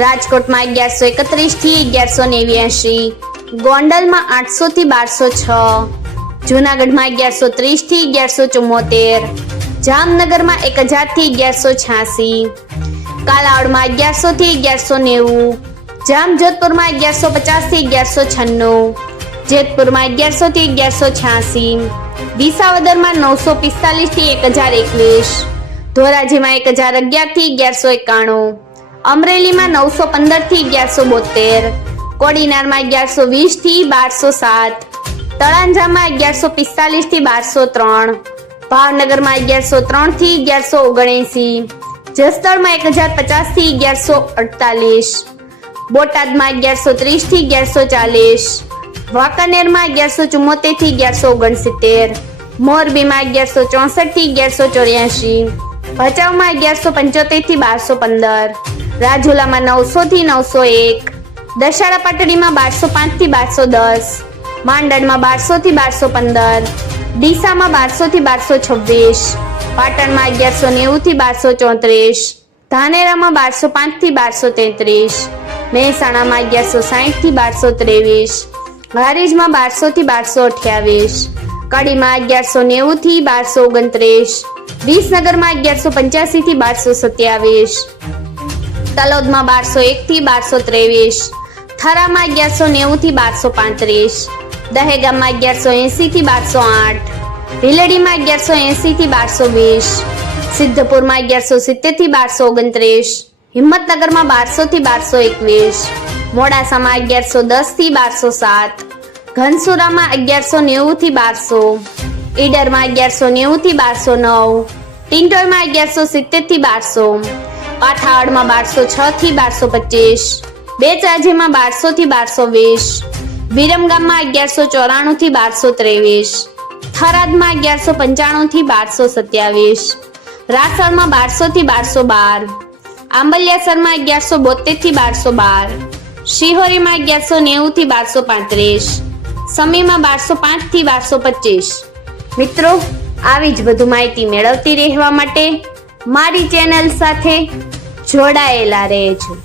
રાજકોટમાં અગિયારસો એકત્રીસથી અગિયારસો નેવ્યાસી ગોંડલમાં આઠસો થી બારસો છ, જુનાગઢમાં અગિયારસો ત્રીસથી અગિયારસો ચુમ્મોતેર, જામનગરમાં એક હજારથી અગિયારસો છ્યાસી, કાલાવડમાં અગિયારસો થી અગિયારસો નેવું, જામજોધપુરમાં અગિયારસો પચાસથી અગિયારસો છન્નું, જેતપુરમાં અગિયારસો થી અગિયારસો છ્યાસી, વિસાવદરમાં નવસો પિસ્તાલીસથી એક હજાર એકવીસ, ધોરાજીમાં એક હજાર અગિયારથી અગિયારસો એકાણું અમરેલીમાં નવસો પંદરથી અગિયારસો બોતેર, કોડીનારમાં અગિયારસો વીસથી બારસો સાત, તળાંજામાં અગિયારસો પિસ્તાલીસથી બારસો ત્રણ, ભાવનગરમાં અગિયારસો ત્રણથી અગિયારસો ઓગણએંસી, જસદણમાં એક હજાર પચાસથી અગિયારસો અડતાલીસ, બોટાદમાં અગિયારસો ત્રીસથી અગિયારસો ચાલીસ, વાંકાનેરમાં અગિયારસો ચુમ્મોતેરથી અગિયારસો ઓગણસિત્તેર, મોરબીમાં અગિયારસો ચોસઠથી અગિયારસો ચોર્યાસી, ભચાઉમાં અગિયારસો પંચોતેરથી બારસો પંદર રાજુલામાં નવસો થી નવસો એક દશાડા પાટડીમાં બારસો પાંચથી બારસો દસ, માંડળમાં બારસો થી બારસો પંદર, ડીસામાં બારસો થી બારસો છવ્વીસ, પાટણમાં અગિયારસો નેવું થી બારસો ચોત્રીસ, ધાનેરામાં બારસો પાંચથી બારસો તેત્રીસ, મહેસાણામાં અગિયારસો સાહીઠથી બારસો ત્રેવીસ હારીજમાં બારસો થી બારસો અઠ્યાવીસ, કડીમાં અગિયારસો નેવું થી બારસો ઓગણત્રીસ, વિસનગરમાં અગિયારસો પંચ્યાસી થી બારસો સત્યાવીસ તલોદમાં બારસો એક થી બારસો ત્રેવીસ, થરામાં અગિયારસો નેવું થી બારસો પાંત્રીસ, દહેગામમાં અગિયારસો એંસીથી બારસો આઠ, ભીલડીમાં અગિયારસો એંસીથી બારસો વીસ, સિદ્ધપુરમાં અગિયારસો સિત્તેરથી બારસો ઓગણત્રીસ, હિંમતનગરમાં બારસો થી બારસો એકવીસ, મોડાસામાં અગિયારસો દસથી બારસો સાત, ઘનસુરામાં અગિયારસો નેવું થી બારસો, ઈડરમાં અગિયારસો નેવું થી બારસો નવ ટિન્ટોયમાં અગિયારસો સિત્તેરથી બારસો પાઠાવાડમાં બારસો છ થી બારસો પચીસ બેચરાજીમાં બારસો થી બારસો વીસ વિરમગામમાં અગિયારસો ચોરાણું થી બારસો ત્રેવીસ, થરાદમાં અગિયારસો પંચાણું થી બારસો સત્યાવીસ, રાસણમાં બારસો થી બારસો બાર, આંબલિયાસરમાં અગિયારસો બોતેરથી બારસો બાર, શિહોરીમાં અગિયારસો નેવું થી બારસો પાંત્રીસ, સમીમાં બારસો પાંચથી બારસો પચીસ. મિત્રો, આવી જ વધુ માહિતી મેળવતી રહેવા માટે મારી ચેનલ સાથે જોડાયેલા રહેજો